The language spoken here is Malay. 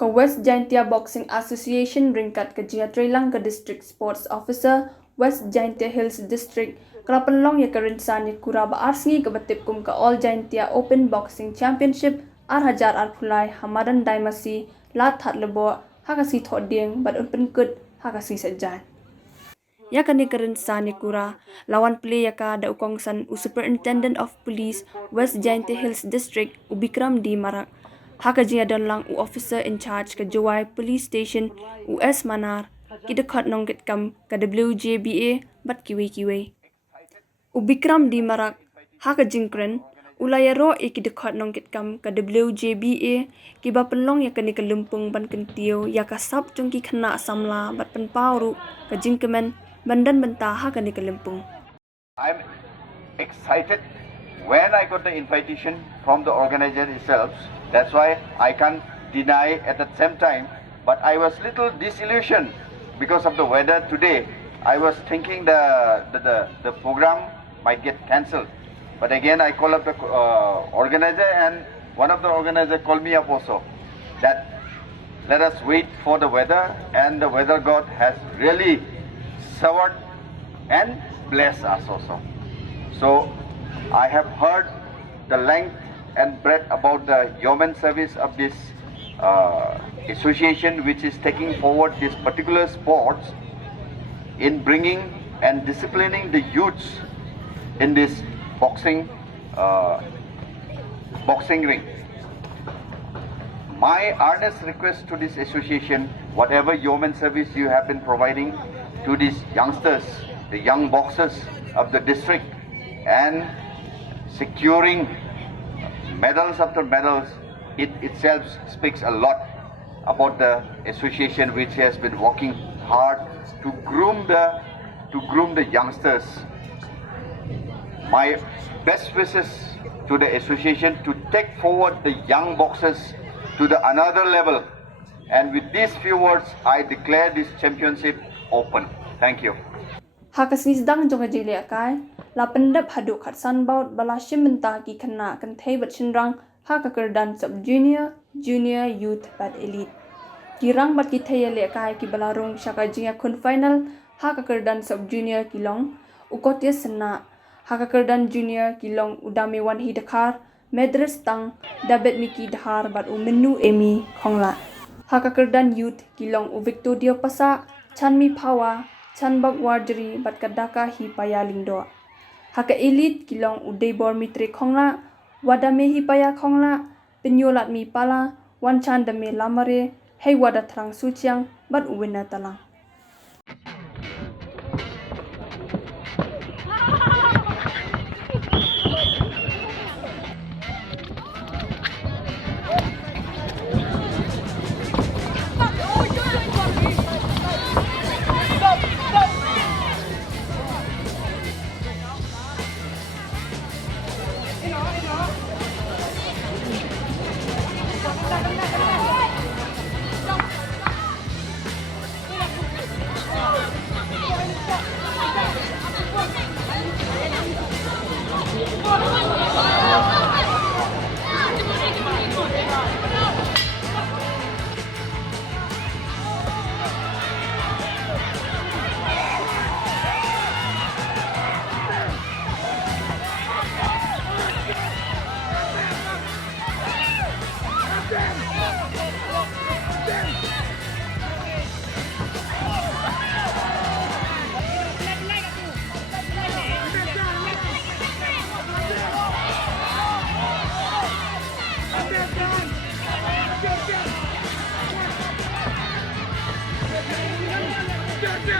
Ka West Jaintia Boxing Association ringkat ke Jia Trilang ke District Sports Officer West Jaintia Hills District kelapan long ya ke rynsan iakura baarsingi ke batipkum ke All Jaintia Open Boxing Championship Hajar Arpulai Hamadan Daimasi Ladthadlaboh hakasi thoding bat unpenkut hakasi sajan. Ya kani ke rynsan iakura lawan play ya ka da ukongsan Superintendent of Police West Jaintia Hills District Ubikram di Marak hakaji adon lang u officer in charge ke Jawai Police Station US Manar kidekat nongkit kam ke WJDBA bat kiwe. Ubikram di Marak hakajingkren ulayaro kidekat nongkit kam ke WJDBA kiba penlong ya kani ke lempung ban kentio ya ka sab jongki kena samla bat penpauru ke jingkemen bandan bentah kani ke lempung. I'm excited when I got the invitation from the organizer itself. That's why I can't deny at the same time. But I was little disillusioned because of the weather today. I was thinking the program might get cancelled. But again, I called up the organizer, and one of the organizers called me up also that let us wait for the weather, and the weather god has really showered and blessed us also. So I have heard the length and breadth about the yeoman service of this association, which is taking forward this particular sports in bringing and disciplining the youths in this boxing ring. My earnest request to this association, whatever yeoman service you have been providing to these youngsters, the young boxers of the district, and securing medals after medals, it itself speaks a lot about the association, which has been working hard to groom the youngsters. My best wishes to the association to take forward the young boxers to the another level. And with these few words, I declare this championship open. Thank you. Hakasnis dang jonga jili akai la pendap haduk khatsan baut balashim mentah ki kena kan thei bat chinrang hakakerdan sub junior youth bat elite kirang bat ki thei le akai ki balarung shaka jinga kun final hakakerdan sub junior kilong ukotia sena hakakerdan junior kilong udami wan hi dakar medres tang dabet miki dhar bat umenu emi khongla hakakerdan youth kilong u victoria pasa chanmi phawa chanbak wardri bat kadaka hi paya lingdo haka elite kilong udai bor mitre khongla wadame hi paya khongla pinyolat mi pala wan chan dame lamare hei wada thrang suchiang bat uwina talang. Get